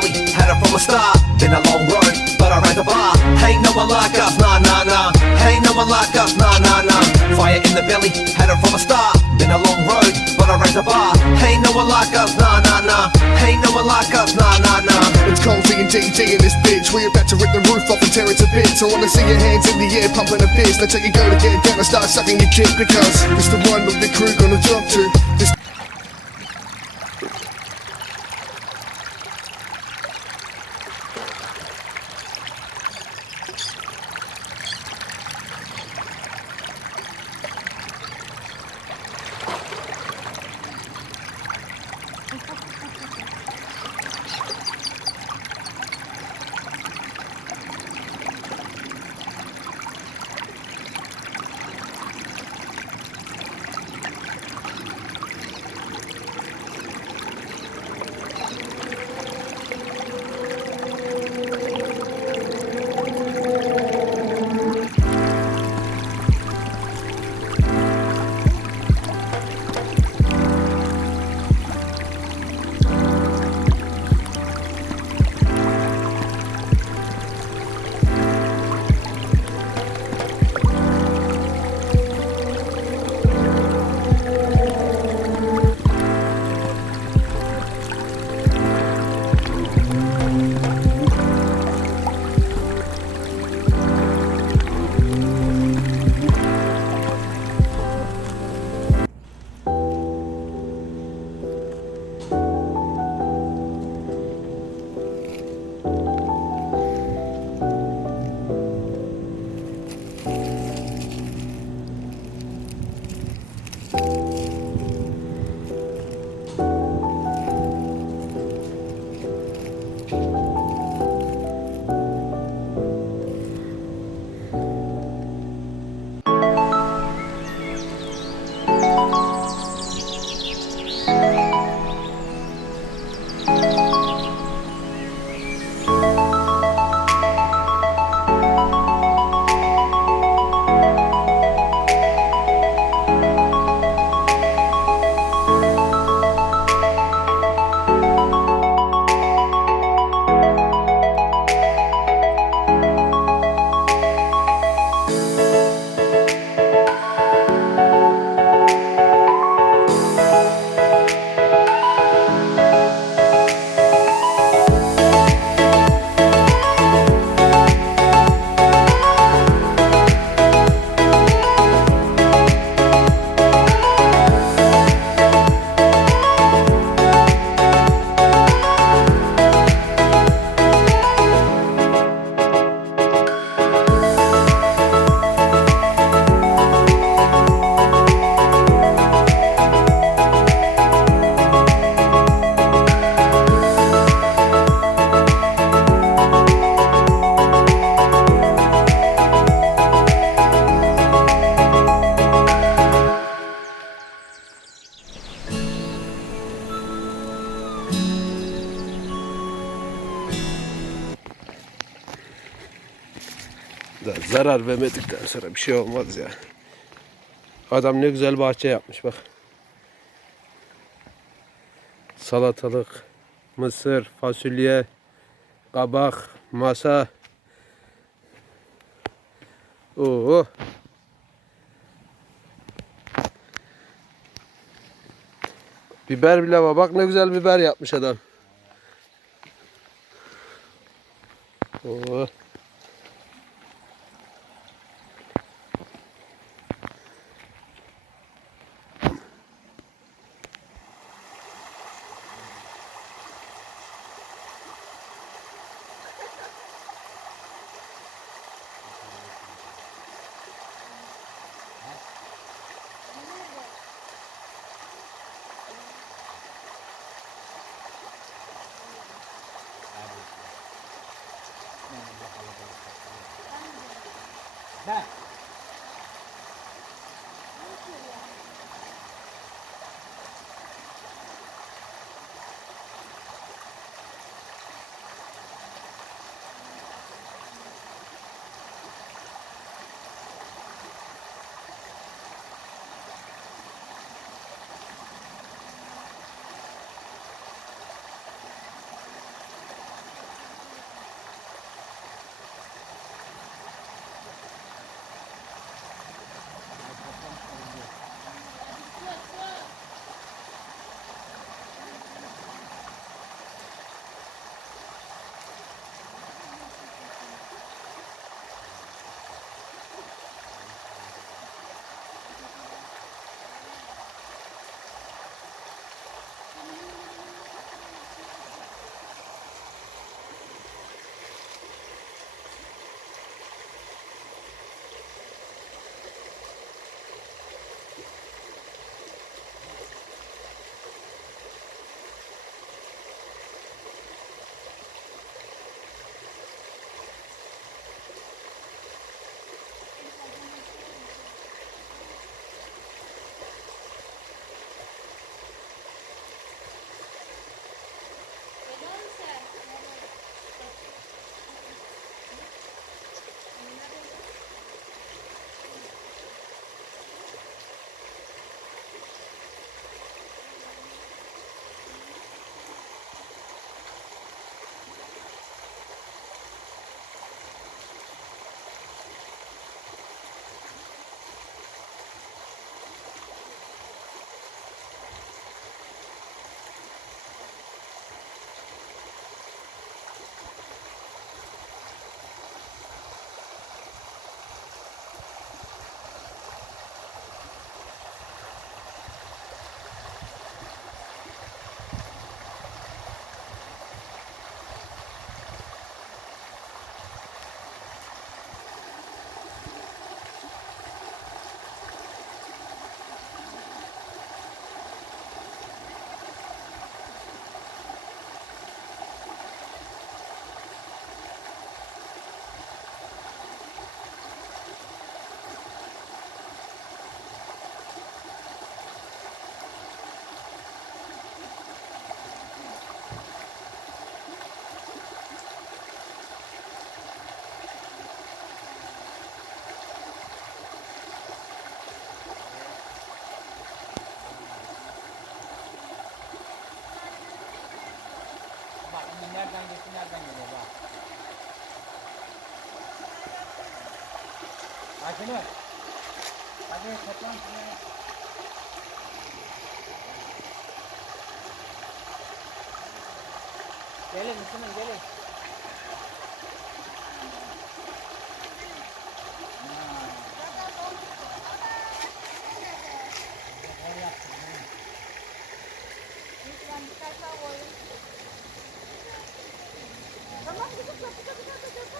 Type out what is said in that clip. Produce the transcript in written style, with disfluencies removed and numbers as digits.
belly, had it from the start. Been a long road, but I raised the bar. Ain't no one like us, nah, nah, nah. Ain't no one like us, nah, nah, nah. Fire in the belly, had it from the start. Been a long road, but I raised the bar. Ain't no one like us, nah, nah, nah. Ain't no one like us, nah, nah, nah. It's cold and DJ in this bitch. We're about to rip the roof off and tear it to bits. I wanna see your hands in the air pumping a fist. Let's take a go to get down and start sucking your dick, because it's the one that the crew gonna jump to. This zarar vermedikten sonra bir şey olmaz ya. Adam ne güzel bahçe yapmış bak. Salatalık, mısır, fasulye, kabak, masa. Oo. Biber bile var. Bak ne güzel biber yapmış adam. Oo. Ben. Hadi toplan şuraya. Gelin Müslüman gelin. Tamam, güzel, güzel, güzel, güzel.